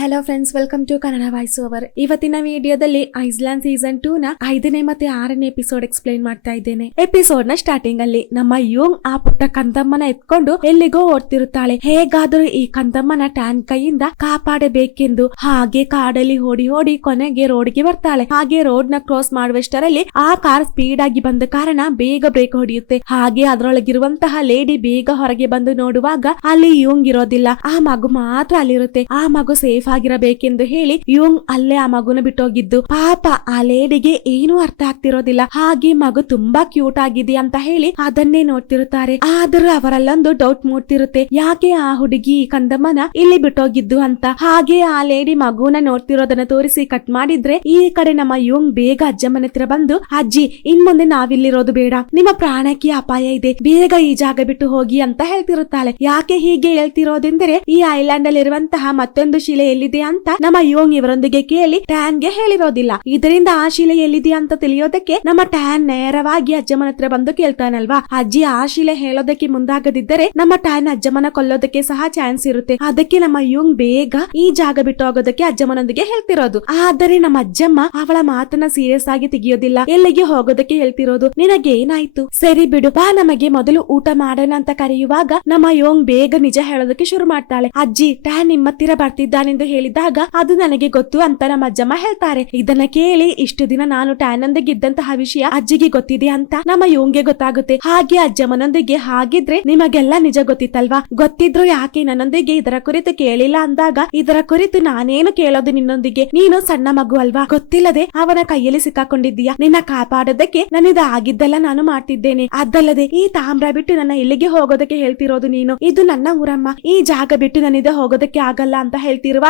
Hello friends welcome to Kannada voice over ಇವತ್ತಿನ ವಿಡಿಯೋದಲ್ಲಿ Iceland season two ನ ಐದನೇ ಮತ್ತೆ ಆರನೇ ಎಪಿಸೋಡ್ ಎಕ್ಸ್ಪ್ಲೈನ್ ಮಾಡ್ತಾ ಇದ್ದೇನೆ. ಎಪಿಸೋಡ್ನ ಸ್ಟಾರ್ಟಿಂಗ್ ಅಲ್ಲಿ ನಮ್ಮ ಯೋಂಗ್ ಆ ಪುಟ್ಟ ಕಂದಮ್ಮನ ಎತ್ಕೊಂಡು ಎಲ್ಲಿಗೋ ಓಡ್ತಿರುತ್ತಾಳೆ. ಹೇಗಾದರೂ ಈ ಕಂದಮ್ಮನ ಟ್ಯಾನ್ ಕೈಯಿಂದ ಕಾಪಾಡಬೇಕೆಂದು ಹಾಗೆ ಕಾಡಲ್ಲಿ ಓಡಿ ಓಡಿ ಕೊನೆಗೆ ರೋಡ್ಗೆ ಬರ್ತಾಳೆ. ಹಾಗೆ ರೋಡ್ನ ಕ್ರಾಸ್ ಮಾಡುವಷ್ಟರಲ್ಲಿ ಆ ಕಾರ್ ಸ್ಪೀಡ್ ಆಗಿ ಬಂದ ಕಾರಣ ಬೇಗ ಬ್ರೇಕ್ ಹೊಡೆಯುತ್ತೆ. ಹಾಗೆ ಅದರೊಳಗಿರುವಂತಹ ಲೇಡಿ ಬೇಗ ಹೊರಗೆ ಬಂದು ನೋಡುವಾಗ ಅಲ್ಲಿ ಯೂಂಗ್ ಇರೋದಿಲ್ಲ. ಆ ಮಗು ಮಾತ್ರ ಅಲ್ಲಿರುತ್ತೆ. ಆ ಮಗು ಸೇಫ್ ಆಗಿರಬೇಕೆಂದು ಹೇಳಿ ಯುಂಗ್ ಅಲ್ಲೇ ಆ ಮಗುನ ಬಿಟ್ಟೋಗಿದ್ದು. ಪಾಪ ಆ ಲೇಡಿಗೆ ಏನು ಅರ್ಥ ಆಗ್ತಿರೋದಿಲ್ಲ. ಹಾಗೆ ಮಗು ತುಂಬಾ ಕ್ಯೂಟ್ ಆಗಿದೆ ಅಂತ ಹೇಳಿ ಅದನ್ನೇ ನೋಡ್ತಿರುತ್ತಾರೆ. ಆದರೂ ಅವರಲ್ಲೊಂದು ಡೌಟ್ ಮೂಡ್ತಿರುತ್ತೆ. ಯಾಕೆ ಆ ಹುಡುಗಿ ಕಂದಮ್ಮನ ಇಲ್ಲಿ ಬಿಟ್ಟೋಗಿದ್ದು ಅಂತ? ಹಾಗೆ ಆ ಲೇಡಿ ಮಗುನ ನೋಡ್ತಿರೋದನ್ನ ತೋರಿಸಿ ಕಟ್ ಮಾಡಿದ್ರೆ ಈ ಕಡೆ ನಮ್ಮ ಯುಂಗ್ ಬೇಗ ಅಜ್ಜಮ್ಮನ ಹತ್ರ ಬಂದು, ಅಜ್ಜಿ ಇನ್ ಮುಂದೆ ನಾವಿಲ್ಲಿರೋದು ಬೇಡ. ನಿಮ್ಮ ಪ್ರಾಣಕ್ಕೆ ಅಪಾಯ ಇದೆ. ಬೇಗ ಈ ಜಾಗ ಬಿಟ್ಟು ಹೋಗಿ ಅಂತ ಹೇಳ್ತಿರುತ್ತಾಳೆ. ಯಾಕೆ ಹೀಗೆ ಹೇಳ್ತಿರೋದೆಂದರೆ, ಈ ಐಲ್ಯಾಂಡ್ ಅಲ್ಲಿ ಇರುವಂತಹ ಮತ್ತೊಂದು ಶಿಲೆ ಎಲ್ಲಿದೆ ಅಂತ ನಮ್ಮ ಯೋಂಗ್ ಇವರೊಂದಿಗೆ ಕೇಳಿ ಟ್ಯಾನ್ಗೆ ಹೇಳಿರೋದಿಲ್ಲ. ಇದರಿಂದ ಆ ಶಿಲೆ ಎಲ್ಲಿದೆ ಅಂತ ತಿಳಿಯೋದಕ್ಕೆ ನಮ್ಮ ಟ್ಯಾನ್ ನೇರವಾಗಿ ಅಜ್ಜಮ್ಮನ ಹತ್ರ ಬಂದು ಕೇಳ್ತಾನಲ್ವಾ? ಅಜ್ಜಿ ಆ ಶಿಲೆ ಹೇಳೋದಕ್ಕೆ ಮುಂದಾಗದಿದ್ದರೆ ನಮ್ಮ ಟ್ಯಾನ್ ಅಜ್ಜಮ್ಮನ ಕೊಲ್ಲೋದಕ್ಕೆ ಸಹ ಚಾನ್ಸ್ ಇರುತ್ತೆ. ಅದಕ್ಕೆ ನಮ್ಮ ಯೋಂಗ್ ಬೇಗ ಈ ಜಾಗ ಬಿಟ್ಟು ಹೋಗೋದಕ್ಕೆ ಅಜ್ಜಮ್ಮನೊಂದಿಗೆ ಹೇಳ್ತಿರೋದು. ಆದರೆ ನಮ್ಮ ಅಜ್ಜಮ್ಮ ಅವಳ ಮಾತನ್ನ ಸೀರಿಯಸ್ ಆಗಿ ತೆಗಿಯೋದಿಲ್ಲ. ಎಲ್ಲಿಗೆ ಹೋಗೋದಕ್ಕೆ ಹೇಳ್ತಿರೋದು? ನಿನಗೆ ಏನಾಯ್ತು ಸರಿ ಬಿಡು, ಬಾ ನಮಗೆ ಮೊದಲು ಊಟ ಮಾಡೋಣ ಅಂತ ಕರೆಯುವಾಗ ನಮ್ಮ ಯೋಂಗ್ ಬೇಗ ನಿಜ ಹೇಳೋದಕ್ಕೆ ಶುರು ಮಾಡ್ತಾಳೆ. ಅಜ್ಜಿ, ಟ್ಯಾನ್ ನಿಮ್ಮ ಹತ್ತಿರ ಬರ್ತಿದ್ದಾನೆಂದು ಹೇಳಿದಾಗ, ಅದು ನನಗೆ ಗೊತ್ತು ಅಂತ ನಮ್ಮ ಅಜ್ಜಮ್ಮ ಹೇಳ್ತಾರೆ. ಇದನ್ನ ಕೇಳಿ ಇಷ್ಟು ದಿನ ನಾನು ಟ್ಯಾನ್ ನೊಂದಿಗೆ ಇದ್ದಂತಹ ವಿಷಯ ಅಜ್ಜಿಗೆ ಗೊತ್ತಿದೆ ಅಂತ ನಮ್ಮ ಯೋಂಗೆ ಗೊತ್ತಾಗುತ್ತೆ. ಹಾಗೆ ಅಜ್ಜಮ್ಮನೊಂದಿಗೆ ಹಾಗಿದ್ರೆ ನಿಮಗೆಲ್ಲ ನಿಜ ಗೊತ್ತಿತ್ತಲ್ವಾ? ಗೊತ್ತಿದ್ರು ಯಾಕೆ ನನ್ನೊಂದಿಗೆ ಇದರ ಕುರಿತು ಕೇಳಿಲ್ಲ ಅಂದಾಗ, ಇದರ ಕುರಿತು ನಾನೇನು ಕೇಳೋದು ನಿನ್ನೊಂದಿಗೆ? ನೀನು ಸಣ್ಣ ಮಗು ಅಲ್ವಾ? ಗೊತ್ತಿಲ್ಲದೆ ಅವನ ಕೈಯಲ್ಲಿ ಸಿಕ್ಕಾಕೊಂಡಿದ್ದೀಯಾ? ನಿನ್ನ ಕಾಪಾಡೋದಕ್ಕೆ ನನ್ನಿದ ಆಗಿದ್ದೆಲ್ಲ ನಾನು ಮಾಡ್ತಿದ್ದೇನೆ. ಅದಲ್ಲದೆ ಈ ತಾಮ್ರ ಬಿಟ್ಟು ನನ್ನ ಇಲ್ಲಿಗೆ ಹೋಗೋದಕ್ಕೆ ಹೇಳ್ತಿರೋದು ನೀನು. ಇದು ನನ್ನ ಊರಮ್ಮ. ಈ ಜಾಗ ಬಿಟ್ಟು ನನ್ನಿಂದ ಹೋಗೋದಕ್ಕೆ ಆಗಲ್ಲ ಅಂತ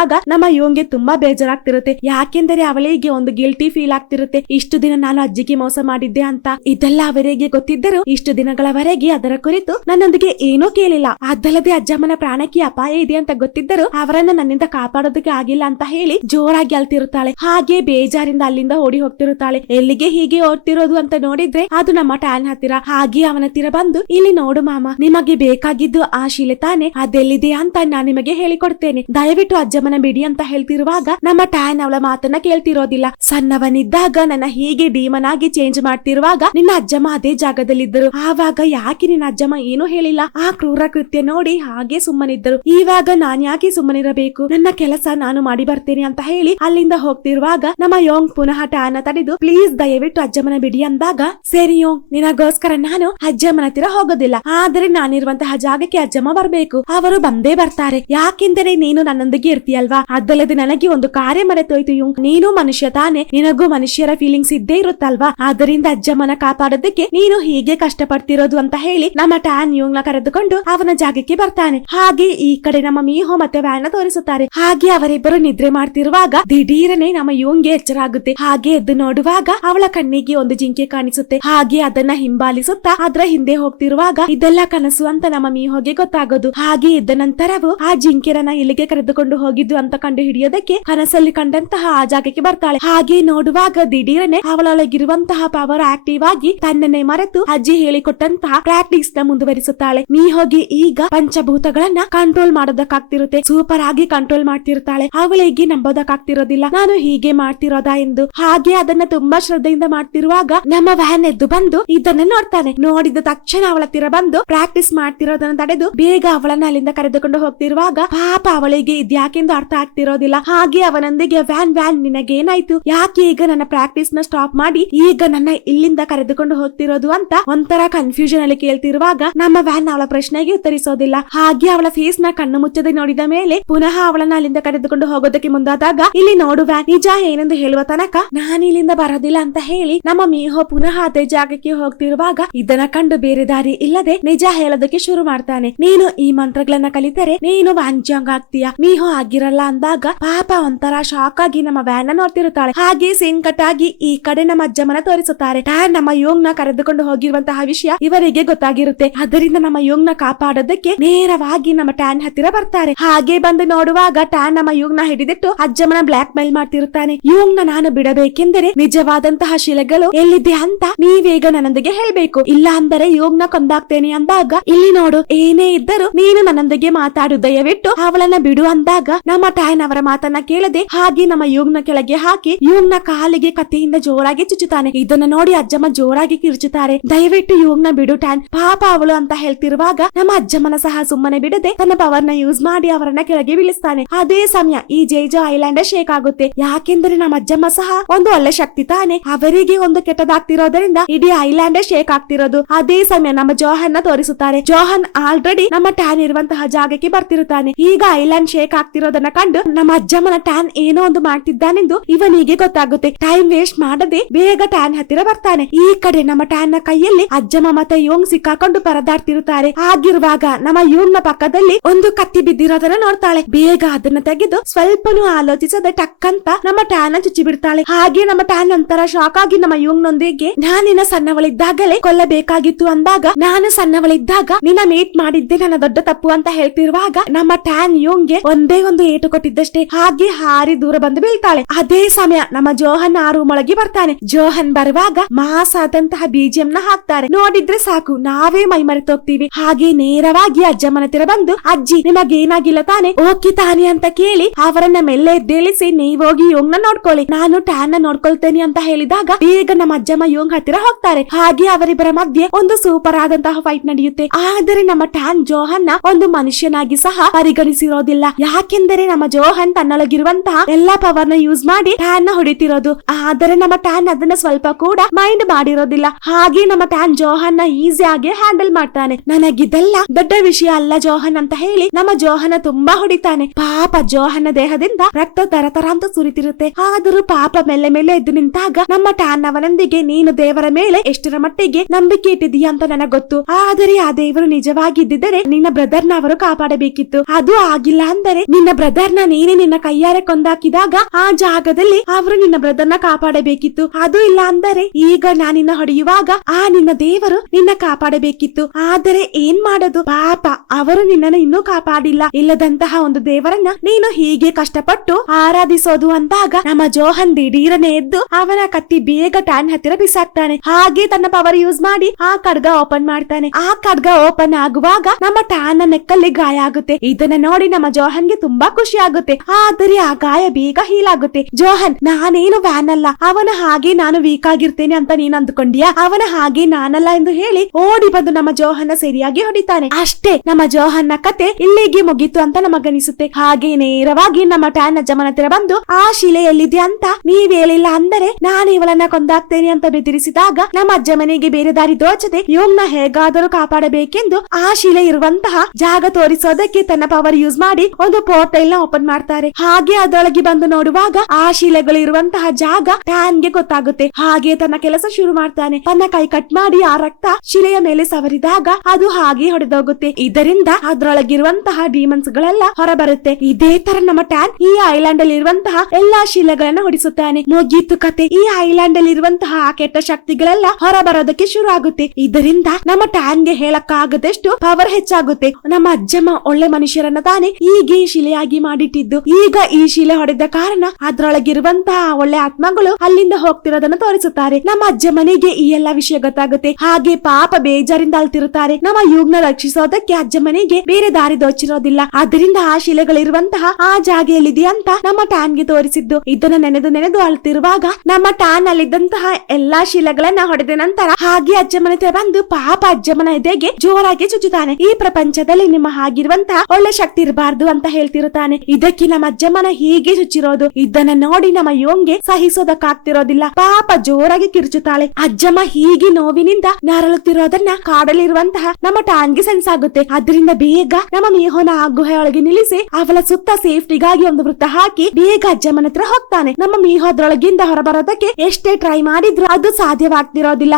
ಹೇಳ್ತಿರುವಾಗ ನಮ್ಮ ಯೋಂಗೆ ತುಂಬಾ ಬೇಜಾರಾಗ್ತಿರುತ್ತೆ. ಯಾಕೆಂದರೆ ಅವಳಿಗೆ ಒಂದು ಗಿಲ್ಟಿ ಫೀಲ್ ಆಗ್ತಿರುತ್ತೆ. ಇಷ್ಟು ದಿನ ನಾನು ಅಜ್ಜಿಗೆ ಮೋಸ ಮಾಡಿದ್ದೆ ಅಂತ. ಇದೆಲ್ಲ ಅವರಿಗೆ ಗೊತ್ತಿದ್ದರೂ ಇಷ್ಟು ದಿನಗಳವರೆಗೆ ಅದರ ಕುರಿತು ನನ್ನೊಂದಿಗೆ ಏನೂ ಕೇಳಿಲ್ಲ. ಅದಲ್ಲದೆ ಅಜ್ಜಮ್ಮನ ಪ್ರಾಣಕ್ಕೆ ಅಪಾಯ ಇದೆ ಅಂತ ಗೊತ್ತಿದ್ದರೂ ಅವರನ್ನ ನನ್ನಿಂದ ಕಾಪಾಡೋದಕ್ಕೆ ಆಗಿಲ್ಲ ಅಂತ ಹೇಳಿ ಜೋರಾಗಿ ಅಲ್ತಿರುತ್ತಾಳೆ. ಹಾಗೆ ಬೇಜಾರಿಂದ ಅಲ್ಲಿಂದ ಓಡಿ ಹೋಗ್ತಿರುತ್ತಾಳೆ. ಎಲ್ಲಿಗೆ ಹೀಗೆ ಓಡ್ತಿರೋದು ಅಂತ ನೋಡಿದ್ರೆ ಅದು ನಮ್ಮ ಟ್ಯಾನ್ ಹತ್ತಿರ. ಹಾಗೆ ಅವನ ಹತ್ತಿರ ಬಂದು, ಇಲ್ಲಿ ನೋಡು ಮಾಮ, ನಿಮಗೆ ಬೇಕಾಗಿದ್ದು ಆ ಶಿಲೆ ತಾನೆ. ಅದೆಲ್ಲಿದೆ ಅಂತ ನಾನು ನಿಮಗೆ ಹೇಳಿಕೊಡ್ತೇನೆ. ದಯವಿಟ್ಟು ಅಜ್ಜಮ್ಮನ ಬಿಡಿ ಅಂತ ಹೇಳ್ತಿರುವಾಗ ನಮ್ಮ ಟ್ಯಾನ್ ಅವಳ ಮಾತನ್ನ ಕೇಳ್ತಿರೋದಿಲ್ಲ. ಸಣ್ಣವನಿದ್ದಾಗ ನನ್ನ ಹೀಗೆ ಡೀಮನ್ ಆಗಿ ಚೇಂಜ್ ಮಾಡ್ತಿರುವಾಗ ನಿನ್ನ ಅಜ್ಜಮ್ಮ ಅದೇ ಜಾಗದಲ್ಲಿದ್ದರು. ಆವಾಗ ಯಾಕೆ ನಿನ್ನ ಅಜ್ಜಮ್ಮ ಏನು ಹೇಳಿಲ್ಲ. ಆ ಕ್ರೂರ ಕೃತ್ಯ ನೋಡಿ ಹಾಗೆ ಸುಮ್ಮನಿದ್ದರು. ಇವಾಗ ನಾನ್ ಯಾಕೆ ಸುಮ್ಮನಿರಬೇಕು? ನನ್ನ ಕೆಲಸ ನಾನು ಮಾಡಿ ಬರ್ತೇನೆ ಅಂತ ಹೇಳಿ ಅಲ್ಲಿಂದ ಹೋಗ್ತಿರುವಾಗ ನಮ್ಮ ಯೋಂಗ್ ಪುನಃ ಟ್ಯಾನ್ ತಡೆದು ಪ್ಲೀಸ್ ದಯವಿಟ್ಟು ಅಜ್ಜಮ್ಮನ ಬಿಡಿ ಅಂದಾಗ, ಸರಿ ಯೋಂಗ್, ನಿನಗೋಸ್ಕರ ನಾನು ಅಜ್ಜಮ್ಮನ ಹತ್ತಿರ ಹೋಗೋದಿಲ್ಲ. ಆದರೆ ನಾನಿರುವಂತಹ ಜಾಗಕ್ಕೆ ಅಜ್ಜಮ್ಮ ಬರ್ಬೇಕು. ಅವರು ಬಂದೇ ಬರ್ತಾರೆ. ಯಾಕೆಂದರೆ ನೀನು ನನ್ನೊಂದಿಗೆ ಇರ್ತೀಯಲ್ವಾ ಅದಲ್ಲದೆ ನನಗೆ ಒಂದು ಕಾರ್ಯ ಮರೆತೋಯ್ತು ಯುಂಗ್ ನೀನು ಮನುಷ್ಯ ತಾನೆ. ನಿನಗೂ ಮನುಷ್ಯರ ಫೀಲಿಂಗ್ಸ್ ಇದ್ದೇ ಇರುತ್ತಲ್ವಾ? ಆದ್ದರಿಂದ ಅಜ್ಜಮ್ಮನ ಕಾಪಾಡೋದಕ್ಕೆ ನೀನು ಹೀಗೆ ಕಷ್ಟಪಡ್ತಿರೋದು ಅಂತ ಹೇಳಿ ನಮ್ಮ ಟ್ಯಾನ್ ಯುಂಗ್ನ ಕರೆದುಕೊಂಡು ಅವನ ಜಾಗಕ್ಕೆ ಬರ್ತಾನೆ. ಹಾಗೆ ಈ ಕಡೆ ನಮ್ಮ ಮೀಹೋ ಮತ್ತೆ ವ್ಯಾನ್ ತೋರಿಸುತ್ತಾರೆ. ಹಾಗೆ ಅವರಿಬ್ಬರು ನಿದ್ರೆ ಮಾಡ್ತಿರುವಾಗ ದಿಢೀರನೆ ನಮ್ಮ ಯುಂಗ್ಗೆ ಆಗುತ್ತೆ ಹಾಗೆ ಎದ್ದು ನೋಡುವಾಗ ಅವಳ ಕಣ್ಣಿಗೆ ಒಂದು ಜಿಂಕೆ ಕಾಣಿಸುತ್ತೆ. ಹಾಗೆ ಅದನ್ನ ಹಿಂಬಾಲಿಸುತ್ತಾ ಅದರ ಹಿಂದೆ ಹೋಗ್ತಿರುವಾಗ ಇದೆಲ್ಲ ಕನಸು ಅಂತ ನಮ್ಮ ಮೀಹೋಗೆ ಗೊತ್ತಾಗೋದು. ಹಾಗೆ ಇದ್ದ ನಂತರವೂ ಆ ಜಿಂಕೆರನ್ನ ಇಲ್ಲಿಗೆ ಕರೆದುಕೊಂಡು ಹೋಗಿದ್ದು ಅಂತ ಕಂಡು ಹಿಡಿಯೋದಕ್ಕೆ ಕನಸಲ್ಲಿ ಕಂಡಂತಹ ಆ ಜಾಗಕ್ಕೆ ಬರ್ತಾಳೆ. ಹಾಗೆ ನೋಡುವಾಗ ದಿಢೀರನೆ ಅವಳೊಳಗಿರುವಂತಹ ಪವರ್ ಆಕ್ಟಿವ್ ಆಗಿ ತನ್ನನ್ನೇ ಮರೆತು ಅಜ್ಜಿ ಹೇಳಿಕೊಟ್ಟಂತಹ ಪ್ರಾಕ್ಟೀಸ್ನ ಮುಂದುವರಿಸುತ್ತಾಳೆ. ಮೀಹೋಗೆ ಈಗ ಪಂಚಭೂತಗಳನ್ನ ಕಂಟ್ರೋಲ್ ಮಾಡೋದಕ್ಕಾಗ್ತಿರುತ್ತೆ. ಸೂಪರ್ ಆಗಿ ಕಂಟ್ರೋಲ್ ಮಾಡ್ತಿರ್ತಾಳೆ. ಅವಳಿಗೆ ನಂಬೋದಕ್ಕಾಗ್ತಿರೋದಿಲ್ಲ. ನಾನು ಹೀಗೆ ಮಾಡ್ತಿರೋದಾ ಎಂದು. ಹಾಗೆ ಅದನ್ನ ತುಂಬಾ ಶ್ರದ್ಧೆಯಿಂದ ಮಾಡ್ತಿರುವಾಗ ನಮ್ಮ ವ್ಯಾನ್ ಎದ್ದು ಬಂದು ಇದನ್ನ ನೋಡ್ತಾನೆ. ನೋಡಿದ ತಕ್ಷಣ ಅವಳ ಹತ್ತಿರ ಬಂದು ಪ್ರಾಕ್ಟೀಸ್ ಮಾಡ್ತಿರೋದನ್ನ ತಡೆದು ಬೇಗ ಅವಳನ್ನ ಅಲ್ಲಿಂದ ಕರೆದುಕೊಂಡು ಹೋಗ್ತಿರುವಾಗ ಪಾಪ ಅವಳಿಗೆ ಇದ್ಯಾಕೆಂದು ಅರ್ಥ ಆಗ್ತಿರೋದಿಲ್ಲ. ಹಾಗೆ ಅವನೊಂದಿಗೆ ವ್ಯಾನ್ ವ್ಯಾನ್ ನಿನಗೇನಾಯ್ತು? ಯಾಕೆ ಈಗ ನನ್ನ ಪ್ರಾಕ್ಟೀಸ್ನ ಸ್ಟಾಪ್ ಮಾಡಿ ಈಗ ನನ್ನ ಇಲ್ಲಿಂದ ಕರೆದುಕೊಂಡು ಹೋಗ್ತಿರೋದು ಅಂತ ಒಂಥರ ಕನ್ಫ್ಯೂಷನ್ ಅಲ್ಲಿ ಕೇಳ್ತಿರುವಾಗ ನಮ್ಮ ವ್ಯಾನ್ ಅವಳ ಪ್ರಶ್ನೆಗೆ ಉತ್ತರಿಸೋದಿಲ್ಲ. ಹಾಗೆ ಅವಳ ಫೇಸ್ನ ಕಣ್ಣು ಮುಚ್ಚದೆ ನೋಡಿದ ಮೇಲೆ ಪುನಃ ಅವಳನ್ನ ಅಲ್ಲಿಂದ ಕರೆದುಕೊಂಡು ಹೋಗೋದಕ್ಕೆ ಮುಂದಾದಾಗ, ಇಲ್ಲಿ ನೋಡು ವ್ಯಾನ್, ನಿಜ ಏನೆಂದು ಹೇಳುವ ತನಕ ನಾನು ಇಲ್ಲಿಂದ ಬರೋದಿಲ್ಲ ಅಂತ ಹೇಳಿ ನಮ್ಮ ಮೇಹೋ ಪುನಃ ಅದೇ ಜಾಗಕ್ಕೆ ಹೋಗ್ತಿರುವಾಗ, ಇದನ್ನ ಕಂಡು ಬೇರೆ ದಾರಿ ಇಲ್ಲದೆ ನಿಜ ಹೇಳೋದಕ್ಕೆ ಶುರು ಮಾಡ್ತಾನೆ. ನೀನು ಈ ಮಂತ್ರಗಳನ್ನ ಕಲಿತರೆ ನೀನು ವಾಂಚಾಂಗ್ ಆಗ್ತೀಯ. ಮೀಹೋ ಆಗಿರಲ್ಲ ಅಂದಾಗ ಪಾಪ ಒಂಥರ ಶಾಕ್ ಆಗಿ ನಮ್ಮ ವ್ಯಾನ್ ನೋಡ್ತಿರುತ್ತಾಳೆ ಹಾಗೆ ಸೀನ್ ಕಟ್ ಆಗಿ ಈ ಕಡೆ ನಮ್ಮ ಅಜ್ಜಮ್ಮನ ತೋರಿಸುತ್ತಾರೆ. ಟ್ಯಾನ್ ನಮ್ಮ ಯೋಗ್ನ ಕರೆದುಕೊಂಡು ಹೋಗಿರುವಂತಹ ವಿಷಯ ಇವರಿಗೆ ಗೊತ್ತಾಗಿರುತ್ತೆ. ಅದರಿಂದ ನಮ್ಮ ಯೋಗ್ನ ಕಾಪಾಡೋದಕ್ಕೆ ನೇರವಾಗಿ ನಮ್ಮ ಟ್ಯಾನ್ ಹತ್ತಿರ ಬರ್ತಾರೆ. ಹಾಗೆ ಬಂದು ನೋಡುವಾಗ ಟ್ಯಾನ್ ನಮ್ಮ ಯೋಗ್ ಹಿಡಿದಿಟ್ಟು ಅಜ್ಜಮ್ಮನ ಬ್ಲಾಕ್ ಮೇಲ್ ಮಾಡ್ತಿರುತ್ತಾನೆ. ಯೋಗ್ ನಾನು ಬಿಡಬೇಕೆಂದರೆ ನಿಜವಾದಂತಹ ಶಿಲೆಗಳು ಎಲ್ಲಿದೆ ಅಂತ ನೀವೇಗ ನನ್ನೊಂದಿಗೆ ಹೇಳ್ಬೇಕು. ಇಲ್ಲ ಅಂದರೆ ಯೋಗ್ ಕೊಂದಾಗ್ತೇನೆ ಅಂದಾಗ, ಇಲ್ಲಿ ನೋಡು, ಏನೇ ಇದ್ದರೂ ನೀನು ನನ್ನೊಂದಿಗೆ ಮಾತಾಡು. ದಯವಿಟ್ಟು ಅವಳನ್ನ ಬಿಡು ಅಂದಾಗ ನಮ್ಮ ತಾಯಿನವರ ಮಾತನ್ನ ಕೇಳದೆ ಹಾಗೆ ನಮ್ಮ ಯೋಗ್ನ ಕೆಳಗೆ ಹಾಕಿ ಯೋಗ್ನ ಕಾಲಿಗೆ ಕತ್ತಿಯಿಂದ ಜೋರಾಗಿ ಚುಚ್ಚುತ್ತಾನೆ. ಇದನ್ನ ನೋಡಿ ಅಜ್ಜಮ್ಮ ಜೋರಾಗಿ ಕಿರುಚುತ್ತಾರೆ. ದಯವಿಟ್ಟು ಯೋಗ್ನ ಬಿಡು ಟ್ಯಾನ್. ಪಾಪ ಅವಳು ಅಂತ ಹೇಳ್ತಿರುವಾಗ ನಮ್ಮ ಅಜ್ಜಮ್ಮನ ಸಹ ಸುಮ್ಮನೆ ಬಿಡದೆ ತನ್ನ ಪವರ್ನ ಯೂಸ್ ಮಾಡಿ ಅವರನ್ನ ಕೆಳಗೆ ಬೀಳಿಸ್ತಾನೆ. ಅದೇ ಸಮಯ ಈ ಜೈಜೋ ಐಲ್ಯಾಂಡ್ ಶೇಕ್ ಆಗುತ್ತೆ. ಯಾಕೆಂದ್ರೆ ನಮ್ಮ ಅಜ್ಜಮ್ಮ ಸಹ ಒಂದು ಒಳ್ಳೆ ಶಕ್ತಿ ತಾನೆ. ಅವರಿಗೆ ಒಂದು ಕೆಟ್ಟದಾಗ್ತಿರೋದ್ರಿಂದ ಇಡೀ ಐಲ್ಯಾಂಡ್ ಶೇಕ್ ಆಗ್ತಿರೋದು. ಅದೇ ಸಮಯ ನಮ್ಮ ಜೋಹನ್ನ ತೋರಿಸುತ್ತಾರೆ. ಜೋಹನ್ ಆಲ್ರೆಡಿ ನಮ್ಮ ಟ್ಯಾನ್ ಇರುವಂತಹ ಜಾಗಕ್ಕೆ ಬರ್ತಿರುತ್ತಾನೆ. ಈಗ ಐಲ್ಯಾಂಡ್ ಶೇಕ್ ಆಗ್ತಿರೋದನ್ನ ಕಂಡು ನಮ್ಮ ಅಜ್ಜಮ್ಮನ ಟ್ಯಾನ್ ಏನೋ ಒಂದು ಮಾಡ್ತಿದ್ದಾನೆಂದು ಇವನಿಗೆ ಗೊತ್ತಾಗುತ್ತೆ. ಟೈಮ್ ವೇಸ್ಟ್ ಮಾಡದೆ ಬೇಗ ಟ್ಯಾನ್ ಹತ್ತಿರ ಬರ್ತಾನೆ. ಈ ಕಡೆ ನಮ್ಮ ಟ್ಯಾನ್ನ ಕೈಯಲ್ಲಿ ಅಜ್ಜಮ್ಮ ಮತ್ತೆ ಯೋಂಗ್ ಸಿಕ್ಕಾಕೊಂಡು ಪರದಾಡ್ತಿರುತ್ತಾರೆ. ಆಗಿರುವಾಗ ನಮ್ಮ ಯೋಂಗ್ನ ಪಕ್ಕದಲ್ಲಿ ಒಂದು ಕತ್ತಿ ಬಿದ್ದಿರೋದನ್ನ ನೋಡ್ತಾಳೆ. ಬೇಗ ಅದನ್ನ ತೆಗೆದು ಸ್ವಲ್ಪನೂ ಆಲೋಚಿಸದೆ ಟಕ್ಕಂತ ನಮ್ಮ ಟ್ಯಾನ್ ಚುಚ್ಚಿ ಬಿಡ್ತಾಳೆ. ಹಾಗೆ ನಮ್ಮ ಟ್ಯಾನ್ ನಂತರ ಶಾಕ್ ಆಗಿ ನಮ್ಮ ಯೋಂಗ್ ನೊಂದಿಗೆ ನಾನಿನ ಸಣ್ಣವಳಿದ್ದಾಗಲೇ ಕೊಲ್ಲಬೇಕಾಗಿತ್ತು ಅಂದಾಗ ನಾನು ಸಣ್ಣವಳಿದ್ದಾಗ ನಿನ್ನ ಮೀಟ್ ಮಾಡಿದ್ದೆ ನನ್ನ ದೊಡ್ಡ ತಪ್ಪು ಅಂತ ಹೇಳ್ತಿರುವಾಗ ನಮ್ಮ ಟ್ಯಾನ್ ಯೋಂಗ್ಗೆ ಒಂದೇ ಒಂದು ಏಟು ಕೊಟ್ಟಿದ್ದಷ್ಟೇ ಹಾಗೆ ಹಾರಿ ದೂರ ಬಂದು ಬೀಳ್ತಾಳೆ. ಅದೇ ಸಮಯ ನಮ್ಮ ಜೋಹನ್ ಆ ರೂಮ್ ಒಳಗೆ ಬರ್ತಾನೆ. ಜೋಹನ್ ಬರುವಾಗ ಮಾಸ್ ಆದಂತಹ ಬಿಜಿಎಂ ನ ಹಾಕ್ತಾರೆ. ನೋಡಿದ್ರೆ ಸಾಕು, ನಾವೇ ಮೈ ಮರೆತೋಗ್ತೀವಿ ಹಾಗೆ ನೇರವಾಗಿ ಅಜ್ಜಮ್ಮನ ಹತ್ತಿರ ಬಂದು, ಅಜ್ಜಿ, ನಿಮಗೇನಾಗಿಲ್ಲ ತಾನೆ? ಓಕೆ ತಾನೆ ಅಂತ ಕೇಳಿ ಅವರನ್ನ ಮೆಲ್ಲೆ ಎದ್ದೇಳಿಸಿ, ನೀವೋಗಿ ಹೋಗಿ ನ ನೋಡ್ಕೊಳ್ಳಿ. ನಾನು ಟ್ಯಾನ್ನ ನೋಡ್ಕೊಳ್ತೇನೆ ಅಂತ ಹೇಳಿದಾಗ ಬೇಗ ನಮ್ಮ ಅಜ್ಜಮ್ಮ ಯೋಂಗ್ ಹತ್ತಿರ ಹೋಗ್ತಾರೆ. ಹಾಗೆ ಅವರಿಬ್ಬರ ಮಧ್ಯೆ ಒಂದು ಸೂಪರ್ ಆದಂತಹ ಫೈಟ್ ನಡೆಯುತ್ತೆ. ಆದರೆ ನಮ್ಮ ಟ್ಯಾನ್ ಜೋಹನ್ ಒಂದು ಮನುಷ್ಯನಾಗಿ ಸಹ ಪರಿಗಣಿಸಿರೋದಿಲ್ಲ. ಯಾಕೆಂದರೆ ನಮ್ಮ ಜೋಹನ್ ತನ್ನೊಳಗಿರುವಂತಹ ಎಲ್ಲಾ ಪವರ್ನ ಯೂಸ್ ಮಾಡಿ ಟ್ಯಾನ್ನ ಹೊಡಿತಿರೋದು. ಆದರೆ ನಮ್ಮ ಟ್ಯಾನ್ ಅದನ್ನ ಸ್ವಲ್ಪ ಕೂಡ ಮೈಂಡ್ ಮಾಡಿರೋದಿಲ್ಲ. ಹಾಗೆ ನಮ್ಮ ಟ್ಯಾನ್ ಜೋಹನ್ನ ಈಸಿ ಆಗಿ ಹ್ಯಾಂಡಲ್ ಮಾಡ್ತಾನೆ. ನನಗಿದೆಲ್ಲ ದೊಡ್ಡ ವಿಷಯ ಅಲ್ಲ ಜೋಹನ್ ಅಂತ ಹೇಳಿ ನಮ್ಮ ಜೋಹನ ತುಂಬಾ ಹೊಡಿತಾನೆ. ಪಾಪ ಜೋಹನ್ ದೇಹದಿಂದ ರಕ್ತ ತರತರ ಅಂತ ಸುರಿತಿರುತ್ತೆ. ಆದರೂ ಪಾಪ ಮೆಲ್ಲೆ ಮೇಲೆ ಎದ್ದು ನಿಂತಾಗ ನಮ್ಮ ಟ್ಯಾನ್ ಅವನೊಂದಿಗೆ ನೀನು ದೇವರ ಮೇಲೆ ಎಷ್ಟರ ಮಟ್ಟಿಗೆ ನಂಬಿಕೆ ಇಟ್ಟಿದೀಯ ಅಂತ ನನಗೆ ಗೊತ್ತು. ಆದರೆ ಆ ದೇವರು ನಿಜವಾಗಿದ್ದರೆ ನಿನ್ನ ಬ್ರದರ್ನ ಅವರು ಕಾಪಾಡಬೇಕಿತ್ತು. ಅದು ಆಗಿಲ್ಲ ಅಂದರೆ ನಿನ್ನ ಬ್ರದರ್ ನ ನೀನೇ ನಿನ್ನ ಕೈಯಾರೆ ಕೊಂದಾಕಿದಾಗ ಆ ಜಾಗದಲ್ಲಿ ಅವರು ನಿನ್ನ ಬ್ರದರ್ನ ಕಾಪಾಡಬೇಕಿತ್ತು. ಅದು ಇಲ್ಲ ಅಂದರೆ ಈಗ ನಾನಿನ್ನ ಹೊಡೆಯುವಾಗ ಆ ನಿನ್ನ ದೇವರು ನಿನ್ನ ಕಾಪಾಡಬೇಕಿತ್ತು. ಆದರೆ ಏನ್ ಮಾಡೋದು? ಪಾಪ, ಅವರು ನಿನ್ನನ್ನು ಇನ್ನೂ ಕಾಪಾಡಿಲ್ಲ. ಇಲ್ಲದಂತಹ ಒಂದು ದೇವರನ್ನ ನೀನು ಹೀಗೆ ಕಷ್ಟಪಟ್ಟು ಆರಾಧಿಸೋದು ಅಂದಾಗ ನಮ್ಮ ಜೋಹನ್ ದಿಢೀರನೆ ಎದ್ದು ಅವನ ಕತ್ತಿ ಬೇಗ ಟ್ಯಾನ್ ಹತ್ತಿರ ಬಿಸಾಕ್ತಾನೆ. ಹಾಗೆ ತನ್ನ ಪವರ್ ಯೂಸ್ ಮಾಡಿ ಆ ಖಡ್ಗ ಓಪನ್ ಮಾಡ್ತಾನೆ. ಆ ಖಡ್ಗ ಓಪನ್ ಆಗುವಾಗ ನಮ್ಮ ಟ್ಯಾನ್ ನೆಕ್ಕಲ್ಲಿ ಗಾಯ ಆಗುತ್ತೆ. ಇದನ್ನ ನೋಡಿ ನಮ್ಮ ಜೋಹನ್ಗೆ ತುಂಬಾ ಖುಷಿ ಆಗುತ್ತೆ ಆದರೆ ಆ ಗಾಯ ಬೇಗ ಹೀಲ್ ಆಗುತ್ತೆ ಜೋಹನ್, ನಾನೇನು ವ್ಯಾನ್ ಅಲ್ಲ. ಅವನ ಹಾಗೆ ನಾನು ವೀಕ್ ಆಗಿರ್ತೇನೆ ಅಂತ ನೀನ್ ಅಂದ್ಕೊಂಡಿಯಾ? ಅವನ ಹಾಗೆ ನಾನಲ್ಲ ಎಂದು ಹೇಳಿ ಓಡಿ ಬಂದು ನಮ್ಮ ಜೋಹನ್ನ ಸರಿಯಾಗಿ ಹೊಡಿತಾನೆ. ಅಷ್ಟೇ, ನಮ್ಮ ಜೋಹನ್ನ ಕತೆ ಇಲ್ಲಿಗೆ ಮುಗೀತು ಅಂತ ನಮಗನಿಸುತ್ತೆ. ಹಾಗೆ ನೇರವಾಗಿ ನಮ್ಮ ಟ್ಯಾನ್ ಅಜ್ಜಮನ ಹತ್ತಿರ ಬಂದು, ಆ ಶಿಲೆ ಎಲ್ಲಿದೆ ಅಂತ ನೀವ್ ಹೇಳಿಲ್ಲ ಅಂದರೆ ನಾನು ಇವಳನ್ನ ಕೊಂದಾಗ್ತೇನೆ ಅಂತ ಬೆದರಿಸಿದಾಗ ನಮ್ಮ ಅಜ್ಜ ಮನೆಗೆ ಬೇರೆ ದಾರಿ ದೋಚದೆ ಯೋಗ್ನ ಹೇಗಾದರೂ ಕಾಪಾಡಬೇಕೆಂದು ಆ ಶಿಲೆ ಇರುವಂತಹ ಜಾಗ ತೋರಿಸೋದಕ್ಕೆ ತನ್ನ ಪವರ್ ಯೂಸ್ ಮಾಡಿ ಒಂದು ಪೋರ್ಟಲ್ ನ ಓಪನ್ ಮಾಡ್ತಾರೆ. ಹಾಗೆ ಅದರೊಳಗೆ ಬಂದು ನೋಡುವಾಗ ಆ ಶಿಲೆಗಳು ಇರುವಂತಹ ಜಾಗ ಟ್ಯಾನ್ಗೆ ಗೊತ್ತಾಗುತ್ತೆ. ಹಾಗೆ ತನ್ನ ಕೆಲಸ ಶುರು ಮಾಡ್ತಾನೆ. ತನ್ನ ಕೈ ಕಟ್ ಮಾಡಿ ಆ ರಕ್ತ ಶಿಲೆಯ ಮೇಲೆ ಸವರಿದಾಗ ಅದು ಹಾಗೆ ಹೊಡೆದೋಗುತ್ತೆ. ಇದರಿಂದ ಅದರೊಳಗಿರುವಂತಹ ಡಿಮನ್ಸ್ ಗಳೆಲ್ಲ ಹೊರಬರುತ್ತೆ. ಇದೇ ತರ ನಮ್ಮ ಟ್ಯಾನ್ ಈ ಐಲ್ಯಾಂಡ್ ಅಲ್ಲಿ ಇರುವಂತಹ ಎಲ್ಲಾ ಶಿಲೆಗಳನ್ನ ಹೊಡಿಸುತ್ತಾನೆ. ಮುಗೀತು ಕತೆ. ಈ ಐಲ್ಯಾಂಡ್ ಅಲ್ಲಿ ಇರುವಂತಹ ಕೆಟ್ಟ ಶಕ್ತಿಗಳೆಲ್ಲ ಹೊರಬರೋದಕ್ಕೆ ಶುರು ಆಗುತ್ತೆ ಇದರಿಂದ ನಮ್ಮ ಟ್ಯಾನ್ಗೆ ಹೇಳಕ್ಕಾಗದಷ್ಟು ಪವರ್ ಹೆಚ್ಚಾಗುತ್ತೆ. ನಮ್ಮ ಅಜ್ಜಮ್ಮ ಒಳ್ಳೆ ಮನುಷ್ಯರನ್ನ ತಾನೆ ಹೀಗೆ ಶಿಲೆಯಾಗಿ ಮಾಡಿಟ್ಟಿದ್ದು. ಈಗ ಈ ಶಿಲೆ ಹೊಡೆದ ಕಾರಣ ಅದ್ರೊಳಗಿರುವಂತಹ ಒಳ್ಳೆ ಆತ್ಮಗಳು ಅಲ್ಲಿಂದ ಹೋಗ್ತಿರೋದನ್ನ ತೋರಿಸುತ್ತಾರೆ. ನಮ್ಮ ಅಜ್ಜ ಮನೆಗೆ ಈ ಎಲ್ಲಾ ವಿಷಯ ಗೊತ್ತಾಗುತ್ತೆ. ಹಾಗೆ ಪಾಪ ಬೇಜಾರಿಂದ ಅಲ್ತಿರುತ್ತಾರೆ. ನಮ್ಮ ಯುಗ್ನ ರಕ್ಷಿಸೋದಕ್ಕೆ ಅಜ್ಜ ಮನೆಗೆ ಬೇರೆ ದಾರಿ ದೋಚಿರೋದಿಲ್ಲ. ಅದರಿಂದ ಆ ಶಿಲೆಗಳಿರುವಂತಹ ಆ ಜಾಗೆಯಲ್ಲಿದೆ ಅಂತ ನಮ್ಮ ಟ್ಯಾನ್ಗೆ ತೋರಿಸಿದ್ದು. ಇದನ್ನ ನೆನೆದು ನೆನೆದು ಅಳ್ತಿರುವಾಗ ನಮ್ಮ ಟ್ಯಾನ್ ಅಲ್ಲಿದ್ದಂತಹ ಎಲ್ಲಾ ಶಿಲೆಗಳನ್ನ ಹೊಡೆದ ನಂತರ ಹಾಗೆ ಅಜ್ಜ ಹತ್ರ ಬಂದು ಪಾಪ ಅಜ್ಜಮ್ಮನ ಎದೆಗೆ ಜೋರಾಗಿ ಚುಚ್ಚುತ್ತಾನೆ. ಈ ಪ್ರಪಂಚದಲ್ಲಿ ನಿಮ್ಮ ಹಾಗಿರುವಂತಹ ಒಳ್ಳೆ ಶಕ್ತಿ ಇರಬಾರ್ದು ಅಂತ ಹೇಳ್ತಿರುತ್ತಾನೆ. ಇದಕ್ಕೆ ನಮ್ಮ ಅಜ್ಜಮ್ಮನ ಹೀಗೆ ಚುಚ್ಚಿರೋದು ಇದನ್ನ ನೋಡಿ ನಮ್ಮ ಯೋಂಗೆ ಸಹಿಸೋದಕ್ಕಾಗ್ತಿರೋದಿಲ್ಲ ಪಾಪ ಜೋರಾಗಿ ಕಿರುಚುತ್ತಾಳೆ. ಅಜ್ಜಮ್ಮ ಹೀಗೆ ನೋವಿನಿಂದ ನರಳುತ್ತಿರೋದನ್ನ ಕಾಡಲಿರುವಂತಹ ನಮ್ಮ ಟಾನ್ಗೆ ಸೆನ್ಸ್ ಆಗುತ್ತೆ. ಅದರಿಂದ ಬೇಗ ನಮ್ಮ ಮೇಹೋನ ಆ ಗುಹೆಯೊಳಗೆ ನಿಲ್ಲಿಸಿ ಅವಳ ಸುತ್ತ ಸೇಫ್ಟಿಗಾಗಿ ಒಂದು ವೃತ್ತ ಹಾಕಿ ಬೇಗ ಅಜ್ಜಮ್ಮನ ಹತ್ರ ಹೋಗ್ತಾನೆ. ನಮ್ಮ ಮೇಹೋದ್ರೊಳಗಿಂದ ಹೊರಬರೋದಕ್ಕೆ ಎಷ್ಟೇ ಟ್ರೈ ಮಾಡಿದ್ರು ಅದು ಸಾಧ್ಯವಾಗ್ತಿರೋದಿಲ್ಲ.